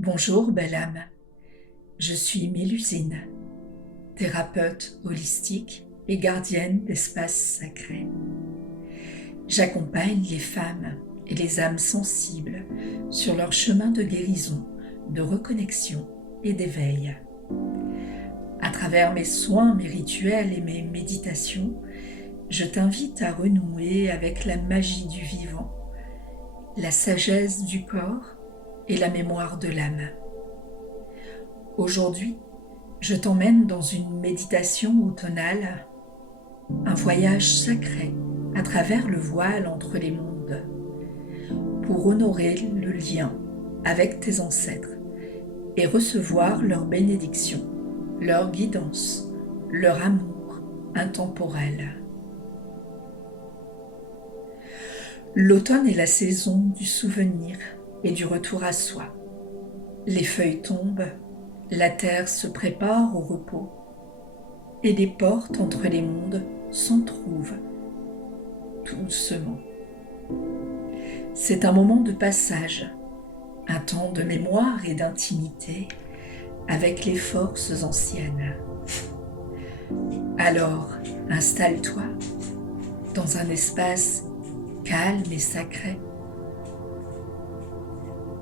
Bonjour, belle âme. Je suis Mélusine, thérapeute holistique et gardienne d'espaces sacrés. J'accompagne les femmes et les âmes sensibles sur leur chemin de guérison, de reconnexion et d'éveil. À travers mes soins, mes rituels et mes méditations, je t'invite à renouer avec la magie du vivant, la sagesse du corps et la mémoire de l'âme. Aujourd'hui, je t'emmène dans une méditation automnale, un voyage sacré à travers le voile entre les mondes, pour honorer le lien avec tes ancêtres et recevoir leur bénédiction, leur guidance, leur amour intemporel. L'automne est la saison du souvenir et du retour à soi. Les feuilles tombent, la terre se prépare au repos et les portes entre les mondes s'entr'ouvrent doucement. C'est un moment de passage, un temps de mémoire et d'intimité avec les forces anciennes. Alors, installe-toi dans un espace calme et sacré.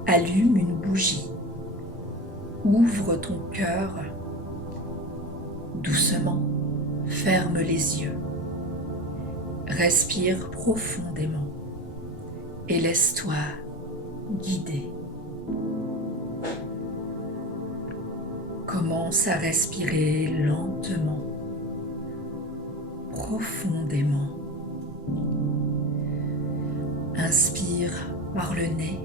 Allume une bougie. Ouvre ton cœur. Doucement, ferme les yeux. Respire profondément et laisse-toi guider. Commence à respirer lentement, profondément. Inspire par le nez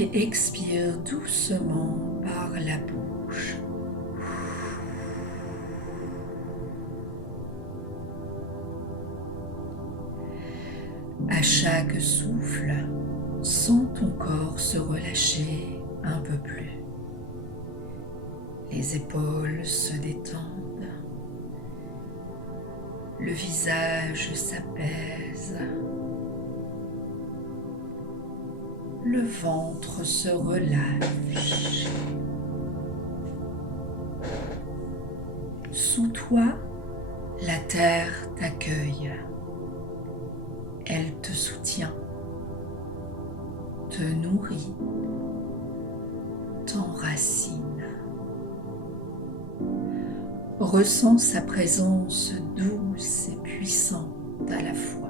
et expire doucement par la bouche. À chaque souffle, sens ton corps se relâcher un peu plus. Les épaules se détendent, le visage s'apaise, le ventre se relâche. Sous toi, la terre t'accueille. Elle te soutient, te nourrit, t'enracine. Ressens sa présence douce et puissante à la fois.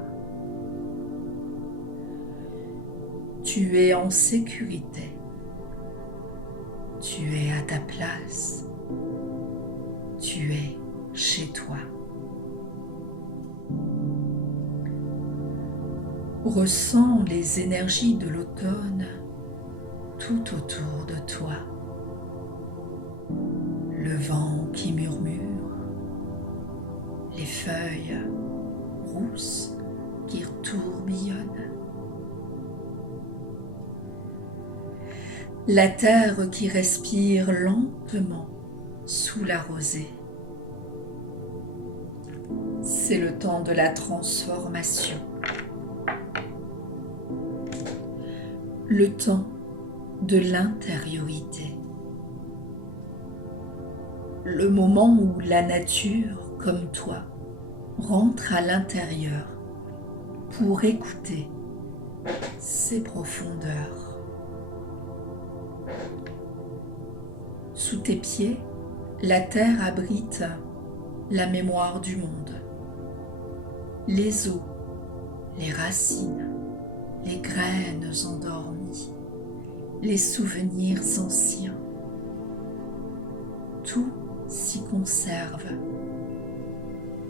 Tu es en sécurité. Tu es à ta place. Tu es chez toi. Ressens les énergies de l'automne tout autour de toi. Le vent qui murmure, les feuilles rousses qui tourbillonnent, la terre qui respire lentement sous la rosée. C'est le temps de la transformation. Le temps de l'intériorité. Le moment où la nature, comme toi, rentre à l'intérieur pour écouter ses profondeurs. Sous tes pieds, la terre abrite la mémoire du monde, les os, les racines, les graines endormies, les souvenirs anciens. Tout s'y conserve,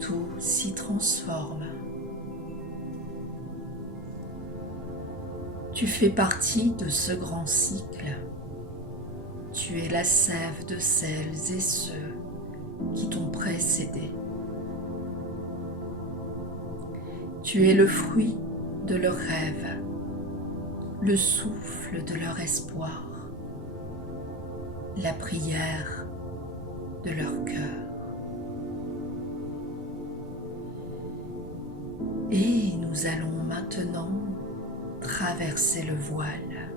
tout s'y transforme. Tu fais partie de ce grand cycle. Tu es la sève de celles et ceux qui t'ont précédé. Tu es le fruit de leurs rêves, le souffle de leur espoir, la prière de leur cœur. Et nous allons maintenant traverser le voile.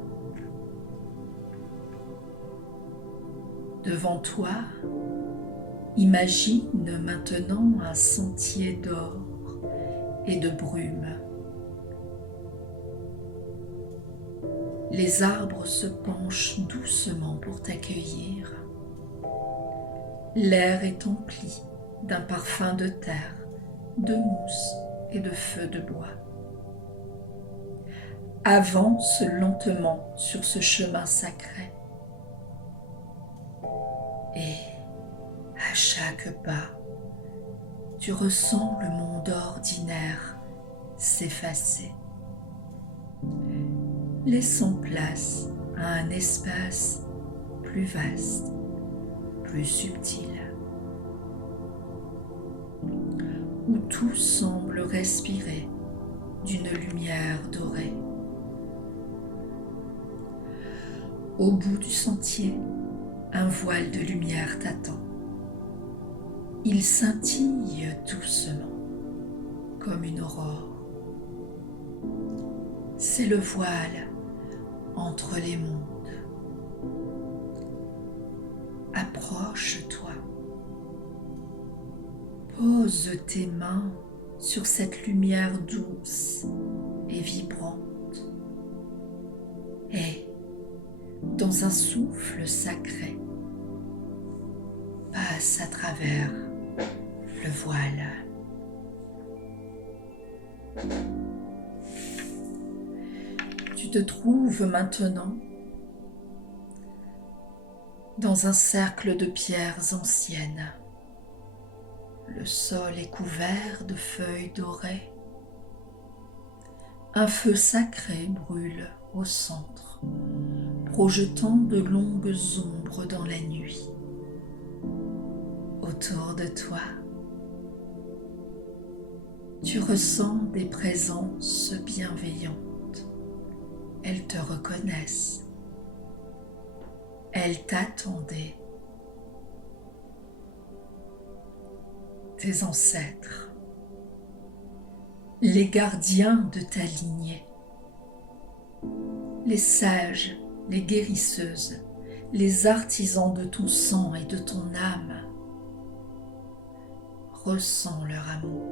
Devant toi, imagine maintenant un sentier d'or et de brume. Les arbres se penchent doucement pour t'accueillir. L'air est empli d'un parfum de terre, de mousse et de feu de bois. Avance lentement sur ce chemin sacré. Et à chaque pas, tu ressens le monde ordinaire s'effacer, laissant place à un espace plus vaste, plus subtil, où tout semble respirer d'une lumière dorée. Au bout du sentier, un voile de lumière t'attend. Il scintille doucement, comme une aurore. C'est le voile entre les mondes. Approche-toi. Pose tes mains sur cette lumière douce et vibrante. Et, dans un souffle sacré, passe à travers le voile. Tu te trouves maintenant dans un cercle de pierres anciennes. Le sol est couvert de feuilles dorées. Un feu sacré brûle au centre, projetant de longues ombres dans la nuit. Autour de toi, tu ressens des présences bienveillantes. Elles te reconnaissent. Elles t'attendaient. Tes ancêtres, les gardiens de ta lignée, les sages, les guérisseuses, les artisans de ton sang et de ton âme. Ressens leur amour.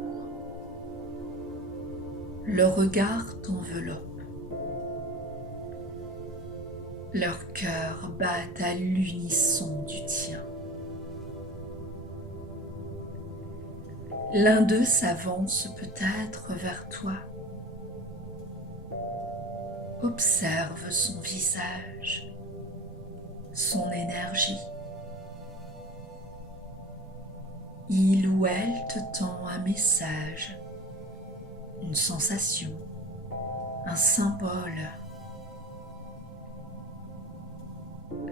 Leur regard t'enveloppe. Leur cœur bat à l'unisson du tien. L'un d'eux s'avance peut-être vers toi. Observe son visage, son énergie. Il ou elle te tend un message, une sensation, un symbole.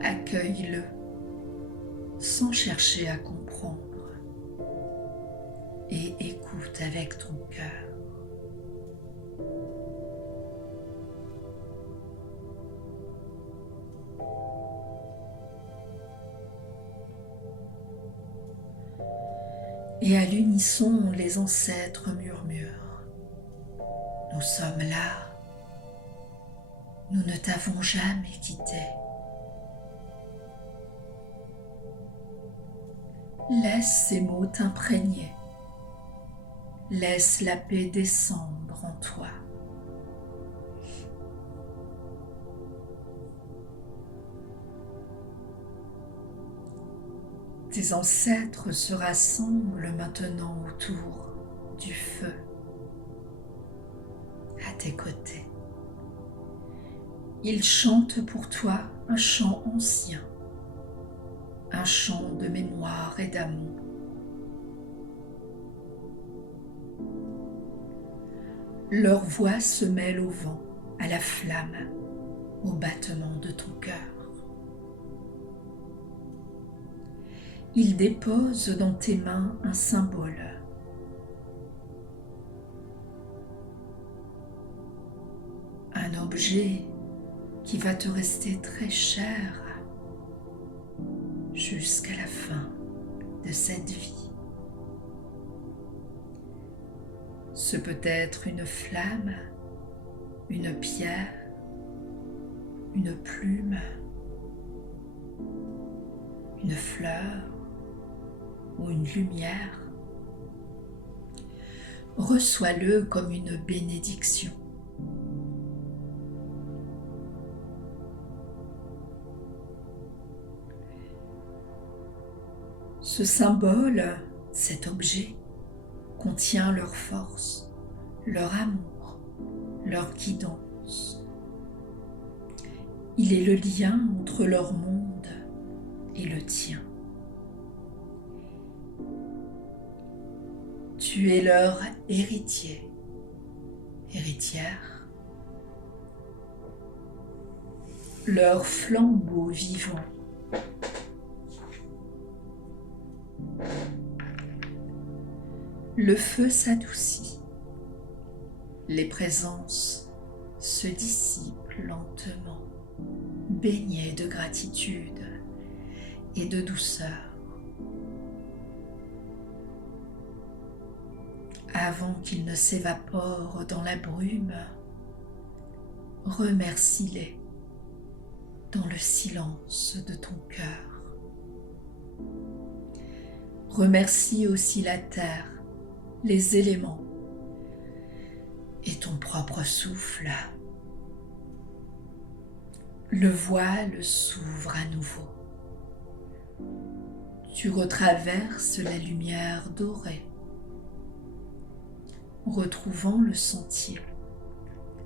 Accueille-le sans chercher à comprendre et écoute avec ton cœur. Et à l'unisson, les ancêtres murmurent : nous sommes là, nous ne t'avons jamais quitté. Laisse ces mots t'imprégner. Laisse la paix descendre en toi. Tes ancêtres se rassemblent maintenant autour du feu, à tes côtés. Ils chantent pour toi un chant ancien, un chant de mémoire et d'amour. Leur voix se mêle au vent, à la flamme, au battement de ton cœur. Ils déposent dans tes mains un symbole. Un objet qui va te rester très cher jusqu'à la fin de cette vie. Ce peut être une flamme, une pierre, une plume, une fleur ou une lumière. Reçois-le comme une bénédiction. Ce symbole, cet objet, contient leur force, leur amour, leur guidance. Il est le lien entre leur monde et le tien. Tu es leur héritier, héritière, leur flambeau vivant. Le feu s'adoucit, les présences se dissipent lentement, baignées de gratitude et de douceur. Avant qu'ils ne s'évaporent dans la brume, remercie-les dans le silence de ton cœur. Remercie aussi la terre, les éléments et ton propre souffle. Le voile s'ouvre à nouveau. Tu retraverses la lumière dorée, retrouvant le sentier,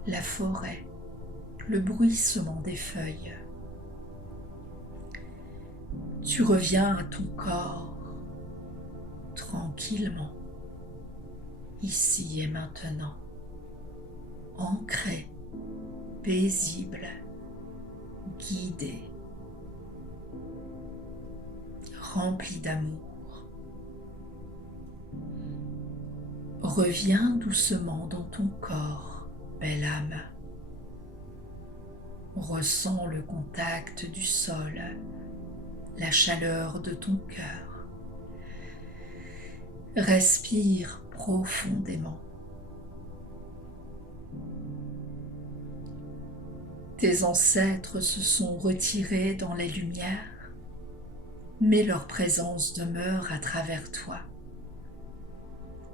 la forêt, le bruissement des feuilles. Tu reviens à ton corps, tranquillement, ici et maintenant, ancré, paisible, guidé, rempli d'amour. Reviens doucement dans ton corps, belle âme. Ressens le contact du sol, la chaleur de ton cœur. Respire profondément. Tes ancêtres se sont retirés dans les lumières, mais leur présence demeure à travers toi.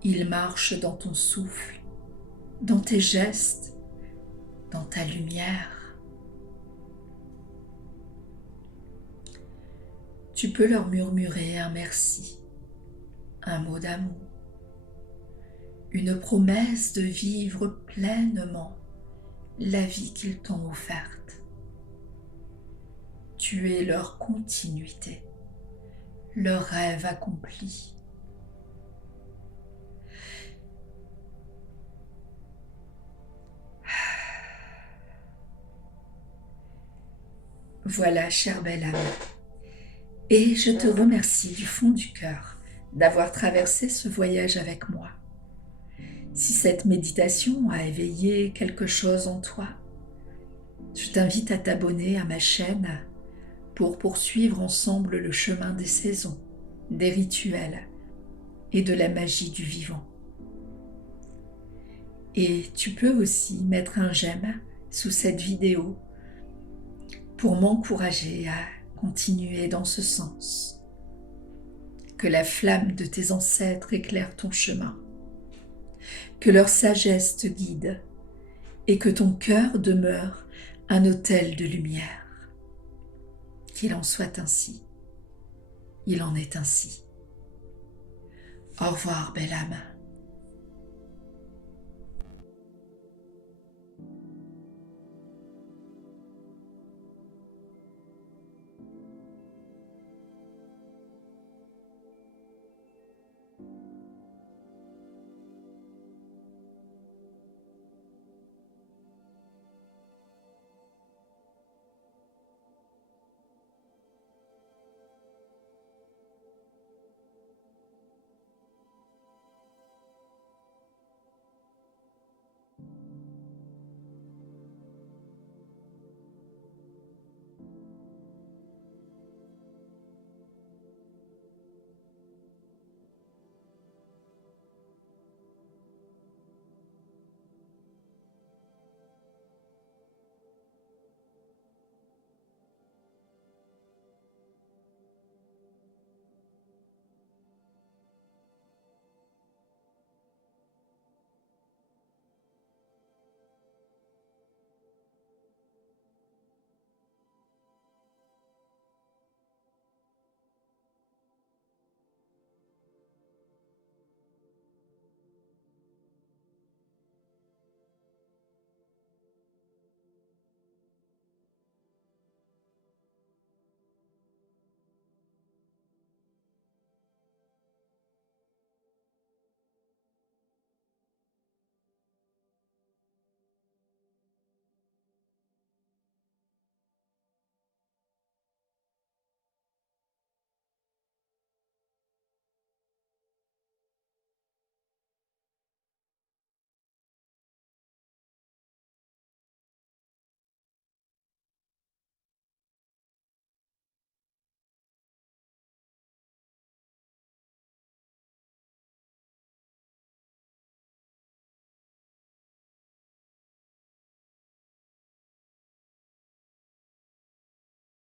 Ils marchent dans ton souffle, dans tes gestes, dans ta lumière. Tu peux leur murmurer un merci, un mot d'amour, une promesse de vivre pleinement la vie qu'ils t'ont offerte. Tu es leur continuité, leur rêve accompli. Voilà, chère belle âme, et je te remercie du fond du cœur d'avoir traversé ce voyage avec moi. Si cette méditation a éveillé quelque chose en toi, je t'invite à t'abonner à ma chaîne pour poursuivre ensemble le chemin des saisons, des rituels et de la magie du vivant. Et tu peux aussi mettre un j'aime sous cette vidéo pour m'encourager à continuer dans ce sens. Que la flamme de tes ancêtres éclaire ton chemin, que leur sagesse te guide et que ton cœur demeure un autel de lumière. Qu'il en soit ainsi. Il en est ainsi. Au revoir, belle âme.